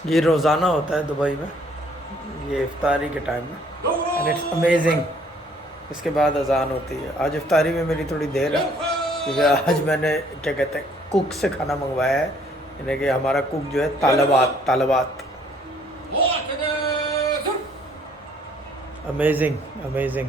ये रोज़ाना होता है दुबई में, ये इफ्तारी के टाइम में, एंड इट्स अमेजिंग। इसके बाद अजान होती है। आज इफ्तारी में मेरी थोड़ी देर है क्योंकि आज मैंने क्या कहते हैं कुक से खाना मंगवाया है। यानी कि हमारा कुक जो है तालबात तालबात। Amazing amazing.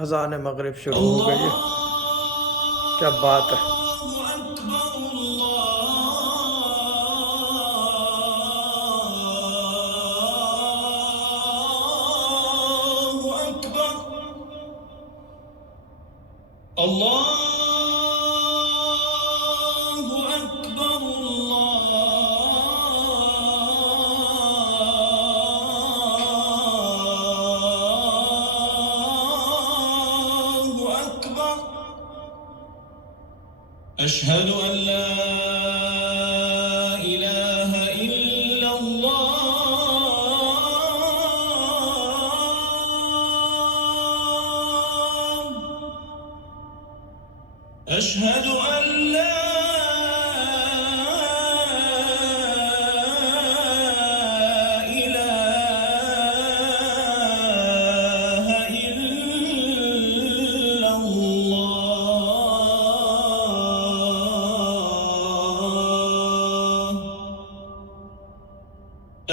अजान मगरिब शुरू हो गई है। क्या बात है। अशहदु अल्ला इलाहा इल्लल्लाह अशहदु अल्ला इलाहा इल्लल्लाह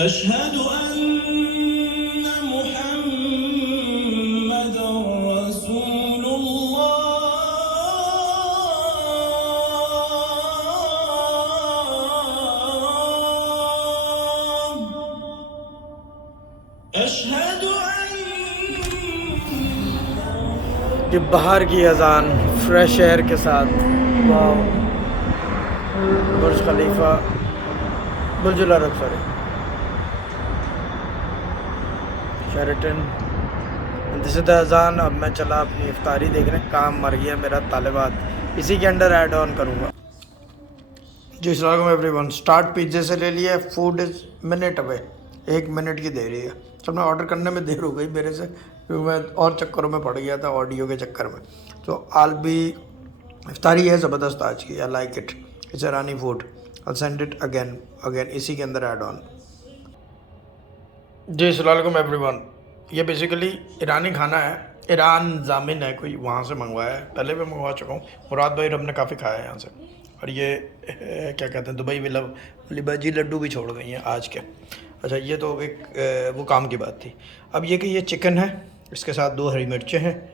अशहदु अन्न मुहम्मदर रसूलुल्लाह अशहदु ये बाहर की अजान फ्रेश एयर के साथ। वाह। Burj Khalifa, Burj al Arab, sorry, Sheraton. This is the अजान। अब मैं चला अपनी इफ्तारी देखने। काम मर गया मेरा तालिबात, इसी के अंडर ऐड ऑन करूँगा। जी सलाम एवरीवन। स्टार्ट पिज्जे से ले लिया। Food is minute away, 1 minute की देरी है। तो मैं ऑर्डर करने में देर हो गई मेरे से क्योंकि मैं और चक्करों में पड़ गया था, ऑडियो के चक्कर में। तो आल बी इफ्तारी है ज़बरदस्त आज की। I like it, it's Irani food. I send it again again, इसी के अंदर ऐड ऑन। जी सलाम एवरीवन। ये बेसिकली ईरानी खाना है। ईरान जामिन है कोई, वहाँ से मंगवाया है। पहले भी मंगवा चुका हूँ। मुराद भाई रब ने काफ़ी खाया है यहाँ से। और ये क्या कहते हैं, दुबई विला वाली भाजी लड्डू भी छोड़ गई हैं आज के। अच्छा, ये तो एक वो काम की बात थी। अब ये कि ये चिकन है, इसके साथ 2 हरी मिर्चें हैं,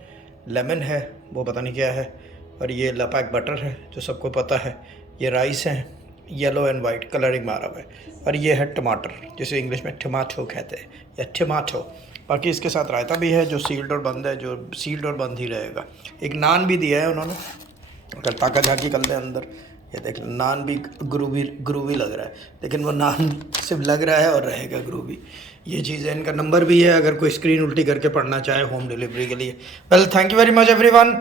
लेमन है, वो पता नहीं क्या है, और ये लपैक बटर है जो सबको पता है। ये राइस है, येलो एंड वाइट कलरिंग मारा हुआ है, और ये है टमाटर, जिसे इंग्लिश में टमाटो कहते हैं या टमाटो। बाकी इसके साथ रायता भी है जो सील्ड और बंद है, जो सील्ड और बंद ही रहेगा। एक नान भी दिया है उन्होंने, अगर ताकत झाँकी कर ले अंदर। ये देख, नान भी ग्रूवी लग रहा है, लेकिन वो नान सिर्फ लग रहा है और रहेगा ग्रूवी। ये चीज़ है। इनका नंबर भी है अगर कोई स्क्रीन उल्टी करके पढ़ना चाहे होम डिलीवरी के लिए। Well, thank you very much everyone.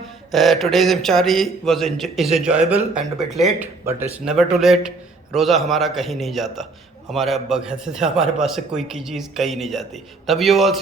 Today's इफ्तारी is enjoyable and bit late, but it's never too late. रोज़ा हमारा कहीं नहीं जाता। हमारे अब्बा कहते थे हमारे पास से कोई की चीज़ कहीं नहीं जाती। Love you all.